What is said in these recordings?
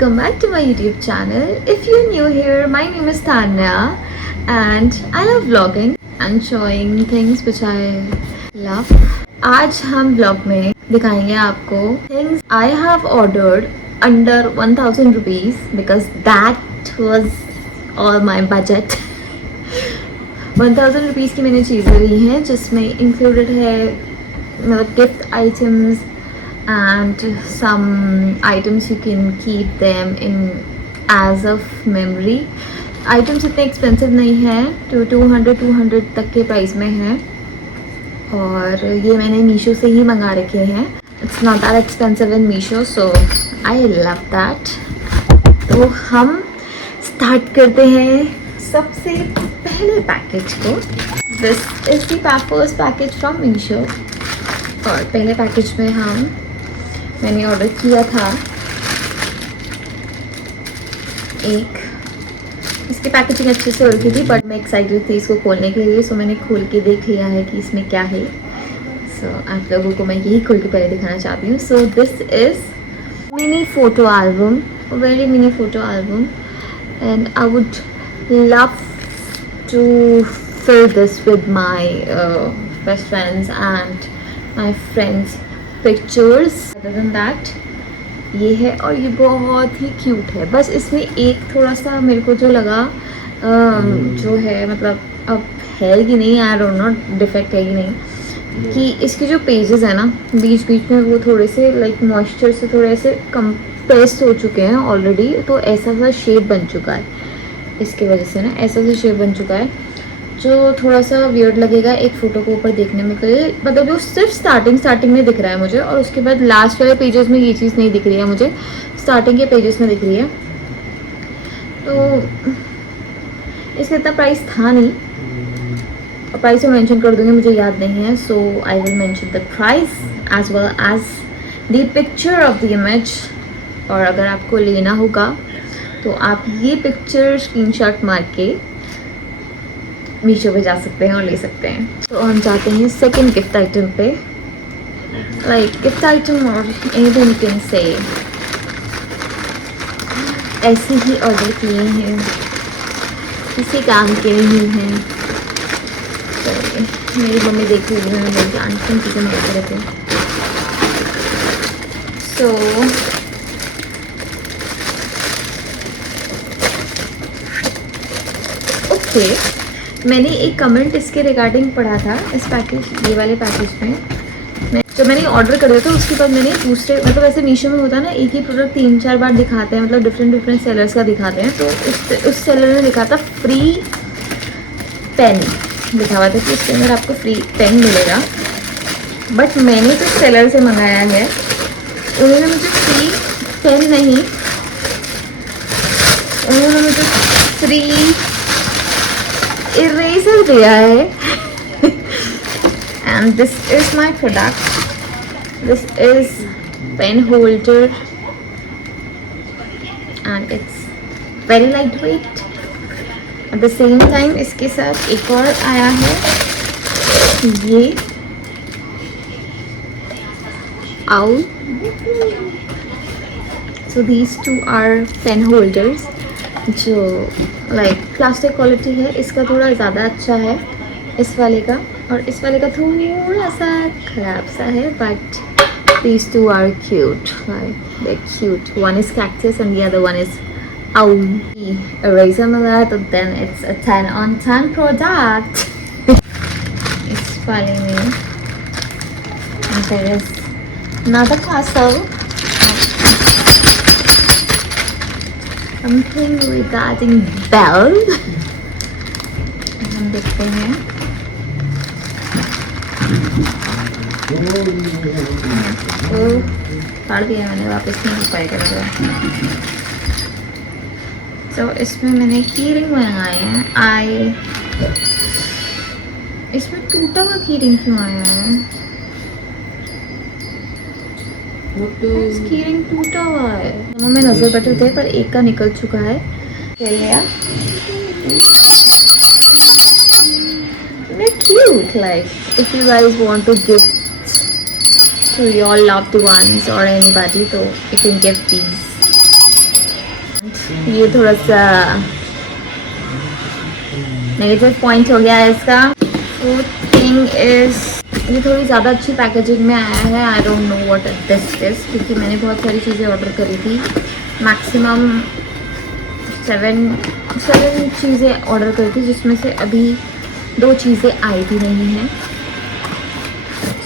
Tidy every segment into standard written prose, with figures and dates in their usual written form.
welcome back to my YouTube channel. If you're new here, my name is Tanya and I love vlogging and showing things which I love. आज हम vlog में दिखाएंगे आपको things I have ordered under 1000 rupees because that was all my budget. 1000 rupees की मैंने चीज़ें ली हैं जिसमें included है मतलब gift items and some items you can keep them in as of memory. items इतने expensive नहीं है, तो 200 तक के प्राइस में है और ये मैंने मीशो से ही मंगा रखे हैं. It's not that expensive in Meesho, so I love that. तो हम स्टार्ट करते हैं सबसे पहले पैकेज को. This is the first package from Meesho. और पहले पैकेज में मैंने ऑर्डर किया था इसकी पैकेजिंग अच्छे से हो रखी थी बट मैं एक्साइटेड थी इसको खोलने के लिए, सो मैंने खोल के देख लिया है कि इसमें क्या है. सो आप लोगों को मैं यही खोल के पहले दिखाना चाहती हूँ. So this is mini photo album, very mini photo album and I would love to fill this with my best friends and my friends pictures. Other than that ये है और ये बहुत ही क्यूट है. बस इसमें एक थोड़ा सा मेरे को जो लगा जो है मतलब अब है कि नहीं, आई डोंट नो डिफेक्ट है कि नहीं, कि इसके जो पेजेस है ना बीच बीच में वो थोड़े से लाइक मॉइस्चर से थोड़े से कंप्रेस हो चुके हैं ऑलरेडी, तो ऐसा सा शेप बन चुका है इसके वजह से ना, ऐसा सा शेप बन चुका है जो थोड़ा सा वियर्ड लगेगा एक फ़ोटो को ऊपर देखने में. मतलब जो सिर्फ स्टार्टिंग में दिख रहा है मुझे और उसके बाद लास्ट वाले पेजेस में ये चीज़ नहीं दिख रही है मुझे, स्टार्टिंग के पेजेस में दिख रही है. तो इसका इतना प्राइस था नहीं, और प्राइस मैं मेंशन कर दूँगी, मुझे याद नहीं है. So I will mention the price as well as the picture of the image. और अगर आपको लेना होगा तो आप ये पिक्चर स्क्रीनशॉट मार के मीशो पे जा सकते हैं और ले सकते हैं. तो हम जाते हैं सेकंड गिफ्ट आइटम पे. लाइक गिफ्ट आइटम और एनीथिंग यू कैन से, ऐसे ही ऑर्डर किए हैं, किसी काम के नहीं हैं. तो मेरी मम्मी देख रही है, मैं जानती हूँ चीज़ें मंगा रहे थे. सो ओके, मैंने एक कमेंट इसके रिगार्डिंग पढ़ा था इस पैकेज, ये वाले पैकेज में जब मैंने ऑर्डर कर दिया था उसके बाद मैंने दूसरे मतलब ऐसे मीशो में होता है ना, एक ही प्रोडक्ट 3-4 बार दिखाते हैं, मतलब डिफरेंट सेलर्स का दिखाते हैं. तो उस सेलर ने लिखा था फ्री पेन, लिखा हुआ था कि इसके अंदर आपको फ्री पेन मिलेगा. बट मैंने जो सेलर से मंगाया है उन्होंने मुझे फ्री पेन नहीं, उन्होंने मुझे फ्री इरेजर दिया है. And this is my product. This is pen holder and it's very light weight. At the same time इसके साथ एक और आया है ये out. So these two are pen holders जो लाइक प्लास्टिक क्वालिटी है. इसका थोड़ा ज़्यादा अच्छा है इस वाले का, और इस वाले का थोड़ा सा ख़राब सा है. But these two are cute, like they cute. One is cactus and the other one is owl. Eraser मिला तो देन इट्स अ 10/10 प्रोडक्ट. इस वाले में there is another parcel. Something regarding bell. हम देखते हैं. तो फाड़ दिया मैंने, वापस नहीं हो पाएगा लग रहा है. तो इसमें मैंने की रिंग मंगाए हैं. इसमें टूटा हुआ की रिंग क्यों आया है? इसकी रिंग टूटा हुआ है. दोनों में नजर बटे थे पर एक का निकल चुका है. चलिए they're cute. Like if you guys want to give to your loved ones or anybody, so you can give these. ये थोड़ा सा नेगेटिव पॉइंट हो गया है इसका। फोर्थ थिंग इज ये थोड़ी ज़्यादा अच्छी पैकेजिंग में आया है। आई don't know what this is, क्योंकि मैंने बहुत सारी चीज़ें ऑर्डर करी थी। मैक्सिमम सेवन चीज़ें ऑर्डर करी थी, जिसमें से अभी 2 चीज़ें आई भी नहीं हैं।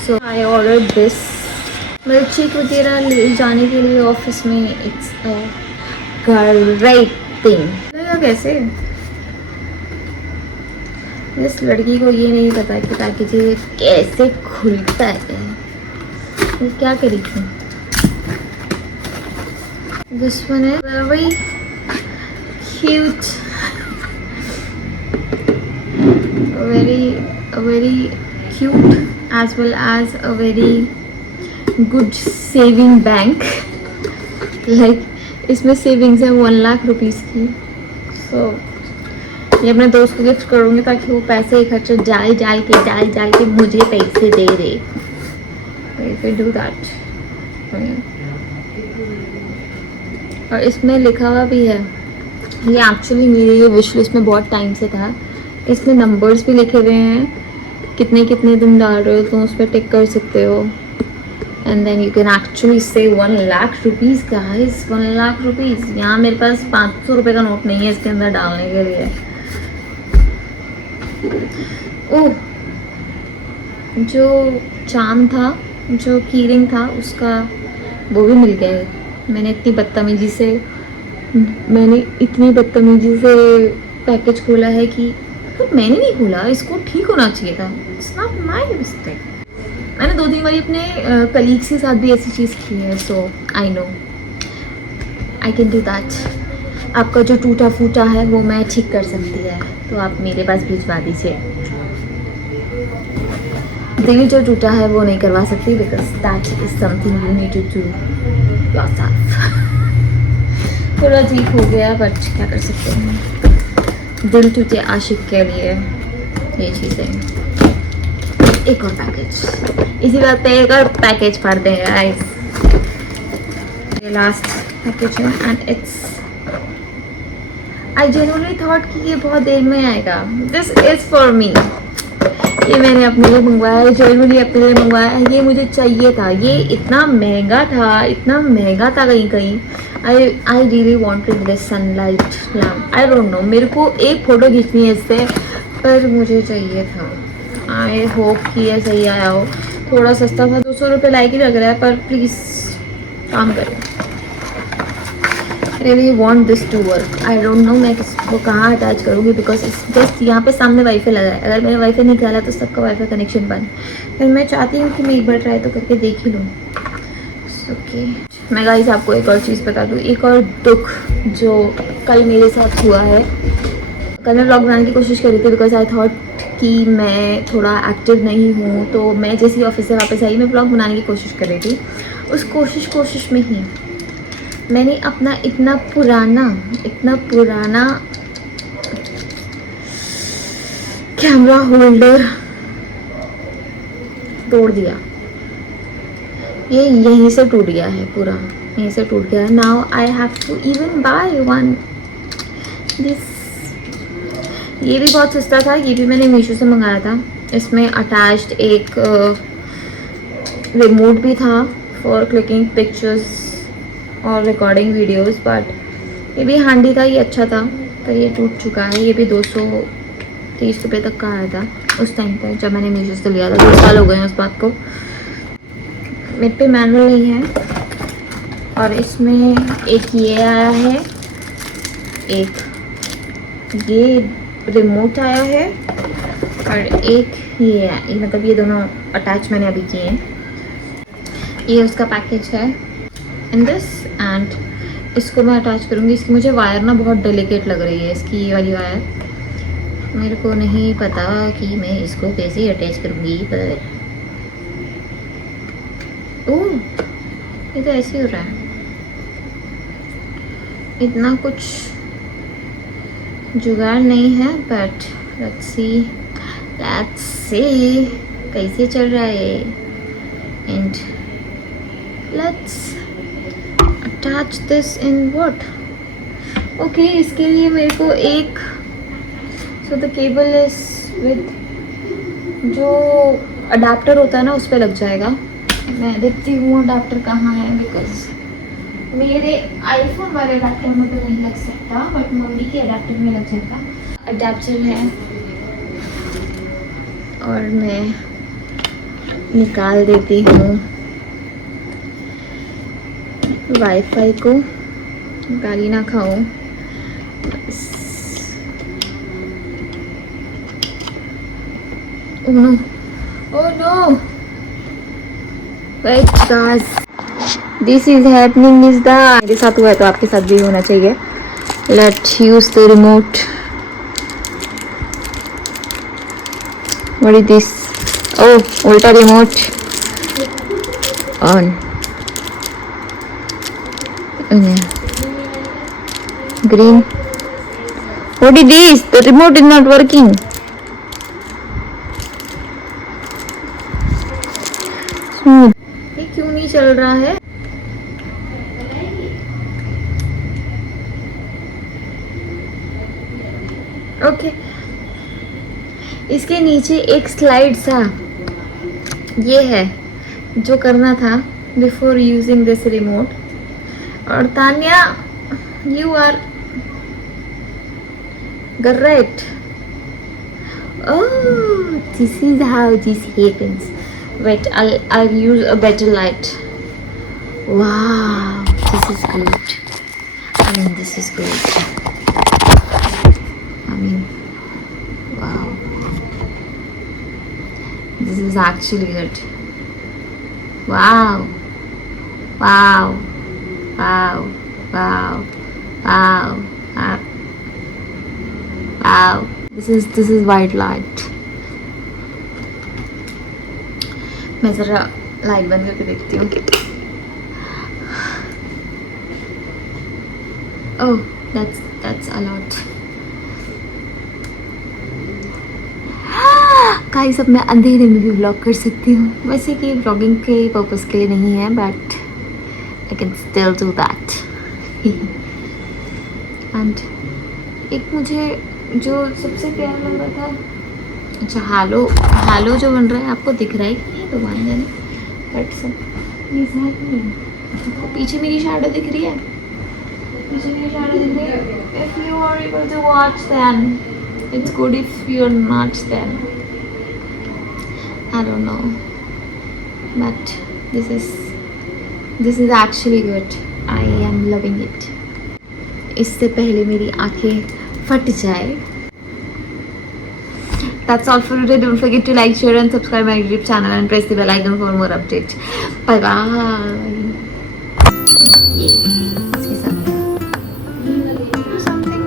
सो आई ऑर्डर दिस मिल्कशेक वगैरह ले जाने के लिए ऑफिस में। It's a great thing. लगा कैसे इस लड़की को ये नहीं पता कि पैकेजिंग कैसे खुलता है। वो क्या करी थी। दिस वन है very cute, very cute as well as a very good saving bank. Like इसमें सेविंग्स है 1 लाख रुपीस की। So ये अपने दोस्त को गिफ्ट करूँगी ताकि वो पैसे इकट्ठे जाल के मुझे पैसे दे दे। If I do that, और इसमें लिखा हुआ भी है, ये एक्चुअली मेरे ये विश लिस्ट में बहुत टाइम से था। इसमें नंबर्स भी लिखे हुए हैं, कितने कितने दिन डाल रहे हो तो उस पर टिक कर सकते हो। And then you can actually say 1 lakh rupees guys, 1 lakh rupees. यहाँ मेरे पास 500 रुपये का नोट नहीं है इसके अंदर डालने के लिए। ओह, जो चाम था, जो कीरिंग था, उसका वो भी मिल गया है। मैंने इतनी बदतमीजी से पैकेज खोला है कि तो मैंने नहीं खोला, इसको ठीक होना चाहिए था। It's not my mistake. मैंने 2-3 बार अपने कलीग्स के साथ भी ऐसी चीज़ की है। So I know I can do that. आपका जो टूटा फूटा है वो मैं ठीक कर सकती है, तो आप मेरे पास भिजवा दीजिए। दिल जो टूटा है वो नहीं करवा सकती, because that is something you need to do yourself. थोड़ा अजीब हो गया बट क्या कर सकते हैं। दिल टूटे आशिक के लिए ये चीज़ें। एक और पैकेज, इसी बात पे एक और पैकेज पढ़ते हैं गाइस। ये लास्ट पैकेज है and it's, I genuinely thought कि ये बहुत देर में आएगा। This is for me. ये मैंने अपने लिए मंगवाया है, जेन्युइनली अपने लिए मंगवाया है। ये मुझे चाहिए था, ये इतना महंगा था कहीं। I really wanted this sunlight lamp. I don't no, मेरे को एक फ़ोटो खींचनी है इससे, पर मुझे चाहिए था। आई होप कि ये सही आया हो। थोड़ा सस्ता था, 200 रुपये लायक ही लग रहा है, पर प्लीज़ काम करें। Really want this to work. I don't know मैं किसको कहाँ अटैच करूँगी, बिकॉज इस जस्ट यहाँ पे सामने वाईफाई लगा है। अगर मेरा वाईफाई निकाला तो सबका वाईफाई कनेक्शन बंद। फिर मैं चाहती हूँ कि मैं एक बार ट्राई तो करके देख ही लूँ। ओके, मैं गाइस आपको एक और चीज़ बता दूँ, एक और दुख जो कल मेरे साथ हुआ है। कल मैं व्लॉग बनाने की कोशिश करी थी, बिकॉज आई थॉट कि मैं थोड़ा एक्टिव नहीं हूँ, तो मैं जैसे ही ऑफिस से वापस आई मैं व्लॉग बनाने की कोशिश कर रही थी। उस कोशिश में ही मैंने अपना इतना पुराना कैमरा होल्डर तोड़ दिया। ये यहीं से टूट गया है, पूरा यहीं से टूट गया है। Now I have to even buy one this. ये भी बहुत सस्ता था, ये भी मैंने मीशो से मंगाया था। इसमें अटैच्ड एक रिमोट भी था फॉर क्लिकिंग पिक्चर्स और रिकॉर्डिंग वीडियोस, बट ये भी हैंडी था, ये अच्छा था। पर ये टूट चुका है। ये भी 230 रुपये तक का आया था उस टाइम पर जब मैंने मीशो से लिया था। 2 साल हो गए हैं उस बात को। मेरे पे मैनुअल नहीं है, और इसमें एक ये आया है, एक ये रिमोट आया है, और एक ये है। मतलब ये दोनों अटैच मैंने अभी किए हैं। ये उसका पैकेज है इन दिस, एंड इसको मैं अटैच करूँगी। इसकी मुझे वायर ना बहुत डेलिकेट लग रही है, इसकी ये वाली वायर। मेरे को नहीं पता कि मैं इसको कैसे अटैच करूँगी, पर ओह, ये तो ऐसे हो रहा है। इतना कुछ जुगाड़ नहीं है, बट लेट्स सी कैसे चल रहा है। And let's attach this in what, okay इसके लिए मेरे को एक so the cable is with जो अडाप्टर होता है ना उस पर लग जाएगा। मैं देखती हूँ अडाप्टर कहाँ है, बिकॉज मेरे आईफोन वाले अडाप्टर में तो नहीं लग सकता, बट मम्मी के अडाप्टर में लग जाएगा। अडाप्टर है और मैं निकाल देती हूँ वाईफाई को, गाली ना खाऊं। Oh no, oh no, wait guys, this is happening is the, मेरे साथ हुआ है तो आपके साथ भी होना चाहिए। Let's use the remote. What is this? Oh, उल्टा remote on. Green. What is this? The remote is not working. ये क्यों नहीं चल रहा है? ओके इसके नीचे एक स्लाइड सा ये है जो करना था बिफोर यूजिंग दिस रिमोट। और Tanya you are correct. Oh, this is how this happens. Wait, I'll use a better light. Wow, this is good. I mean, this is good. I mean, wow, this is actually good. Wow, wow, wow, wow. Wow, wow, wow. This is white light. मैं जरा light बंद करके देखती हूँ। Oh, that's a lot. Guys अब मैं अंधेरे में भी व्लॉग कर सकती हूँ। वैसे कि व्लॉगिंग के पर्पस के लिए नहीं है, but I can still do that. And एक मुझे जो सबसे प्यारा लग रहा था, अच्छा हालो जो बन रहा है आपको दिख रहा है कि नहीं भगवान जाने, बट सब आपको पीछे मेरी शैडो दिख रही है, पीछे मेरी शैडो दिख रही है। If you are able to watch then it's good, if you are not then I don't know, but this is actually good. I am loving it. इससे पहले मेरी आंखें फट जाए। That's all for today. Don't forget to like, share and subscribe my YouTube channel and press the bell icon for more updates. Bye bye. Yeah. Say something. Do something.